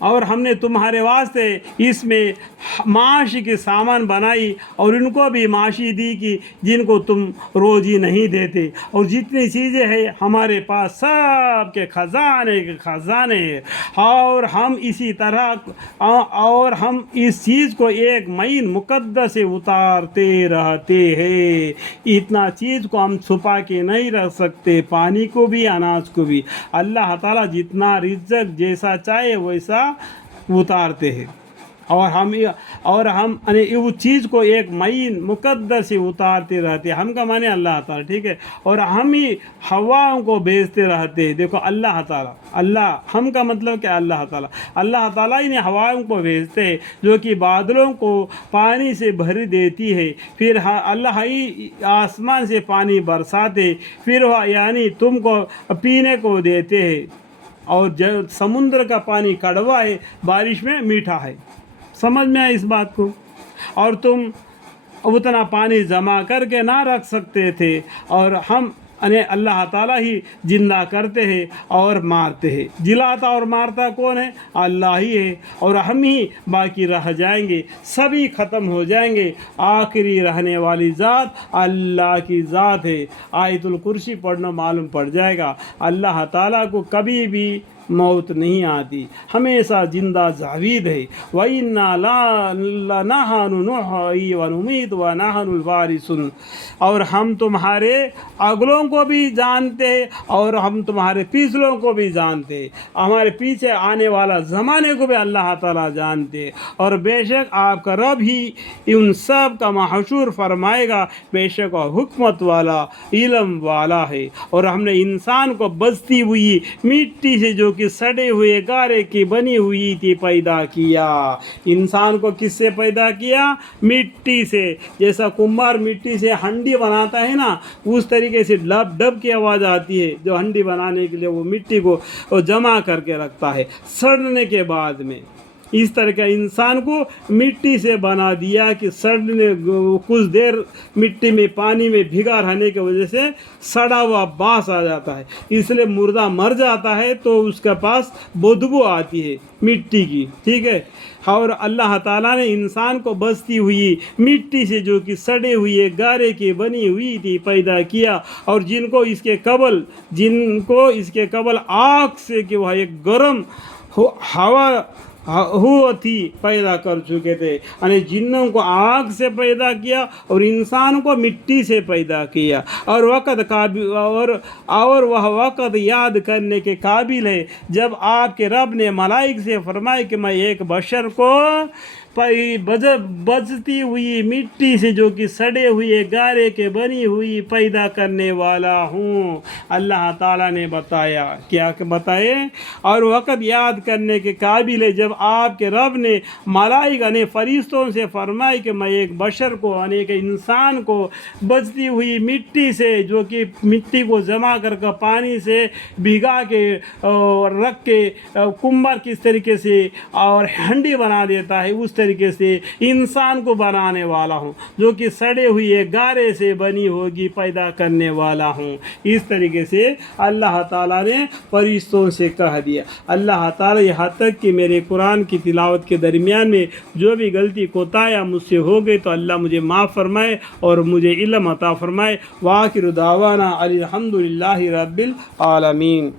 اور ہم نے تمہارے واسطے اس میں معاشی کے سامان بنائی اور ان کو بھی معاشی دی کہ جن کو تم روزی نہیں دیتے، اور جتنی چیزیں ہیں ہمارے پاس سب کے خزانے ہیں، اور ہم اسی طرح اور ہم اس چیز کو ایک معین مقدس سے اتارتے رہتے ہیں۔ اتنا چیز کو ہم چھپا کے نہیں رکھ سکتے، پانی کو بھی اناج کو بھی۔ اللہ تعالیٰ جتنا رزق جیسا چاہے ویسا اتارتے ہیں، اور ہم اس چیز کو ایک معین مقدر سے اتارتے رہتے ہیں۔ ہم کا مانے اللہ تعالیٰ، ٹھیک ہے، اور ہم ہی ہواؤں کو بھیجتے رہتے ہیں۔ دیکھو اللہ تعالیٰ، اللہ ہم کا مطلب کہ اللہ تعالیٰ ہی نے ہواؤں کو بھیجتے ہیں جو کہ بادلوں کو پانی سے بھر دیتی ہے، پھر اللہ ہی آسمان سے پانی برساتے، پھر وہ یعنی تم کو پینے کو دیتے ہیں۔ اور سمندر کا پانی کڑوا ہے، بارش میں میٹھا ہے۔ سمجھ میں آئے اس بات کو؟ اور تم اتنا پانی جمع کر کے نہ رکھ سکتے تھے، اور ہم اللہ تعالیٰ ہی زندہ کرتے ہیں اور مارتے ہیں۔ جلاتا اور مارتا کون ہے؟ اللہ ہی ہے، اور ہم ہی باقی رہ جائیں گے، سبھی ختم ہو جائیں گے، آخری رہنے والی ذات اللہ کی ذات ہے۔ آیت الکرسی پڑھنا معلوم پڑ جائے گا۔ اللہ تعالیٰ کو کبھی بھی موت نہیں آتی، ہمیشہ زندہ جاوید ہے۔ وَإِنَّا لَنَحْنُ نُحْيِي وَنُمِيتُ وَنَحْنُ الْوَارِثُونَ۔ اور ہم تمہارے اگلوں کو بھی جانتے ہیں اور ہم تمہارے پچھلوں کو بھی جانتے ہیں، ہمارے پیچھے آنے والا زمانے کو بھی اللہ تعالیٰ جانتے ہیں، اور بے شک آپ کا رب ہی ان سب کا محشور فرمائے گا۔ بے شک وہ حکمت والا، علم والا ہے۔ اور ہم نے انسان کو بچتی ہوئی مٹی سے جو کہ سڑے ہوئے گارے کی بنی ہوئی تھی پیدا کیا۔ انسان کو کس سے پیدا کیا؟ مٹی سے۔ جیسا کمبار مٹی سے ہنڈی بناتا ہے نا، اس طریقے سے ڈب ڈب کی آواز آتی ہے، جو ہنڈی بنانے کے لیے وہ مٹی کو جمع کر کے رکھتا ہے سڑنے کے بعد میں۔ اس طرح کا انسان کو مٹی سے بنا دیا کہ سڑنے کچھ دیر مٹی میں پانی میں بھگا رہنے کی وجہ سے سڑا ہوا باس آ جاتا ہے، اس لیے مردہ مر جاتا ہے تو اس کے پاس بدبو آتی ہے مٹی کی، ٹھیک ہے۔ اور اللہ تعالیٰ نے انسان کو بچتی ہوئی مٹی سے جو کہ سڑے ہوئے گارے کی بنی ہوئی تھی پیدا کیا، اور جن کو اس کے قبل آگ سے کہ وہ ایک گرم ہوا تھی پیدا کر چکے تھے، یعنی جنوں کو آگ سے پیدا کیا اور انسان کو مٹی سے پیدا کیا، اور وہ وقت یاد کرنے کے قابل ہے جب آپ کے رب نے ملائک سے فرمایا کہ میں ایک بشر کو بچتی ہوئی مٹی سے جو کہ سڑے ہوئے گارے کے بنی ہوئی پیدا کرنے والا ہوں۔ اللہ تعالیٰ نے بتایا، کیا بتائے؟ اور وقت یاد کرنے کے قابل ہے جب آپ کے رب نے ملائکہ نے فرشتوں سے فرمایا کہ میں ایک بشر کو یعنی ایک انسان کو بچتی ہوئی مٹی سے جو کہ مٹی کو جمع کر کے پانی سے بھگا کے رکھ کے کمبر کس طریقے سے اور ہنڈی بنا دیتا ہے، اس طریقے سے انسان کو بنانے والا ہوں، جو کہ سڑے ہوئے گارے سے بنی ہوگی پیدا کرنے والا ہوں۔ اس طریقے سے اللہ تعالیٰ نے فرشتوں سے کہہ دیا۔ اللہ تعالیٰ یہاں تک کہ میرے قرآن کی تلاوت کے درمیان میں جو بھی غلطی کوتاہیاں مجھ سے ہو گئی تو اللہ مجھے معاف فرمائے اور مجھے علم عطا فرمائے۔ وآخر دعوانا الحمدللہ رب العالمین۔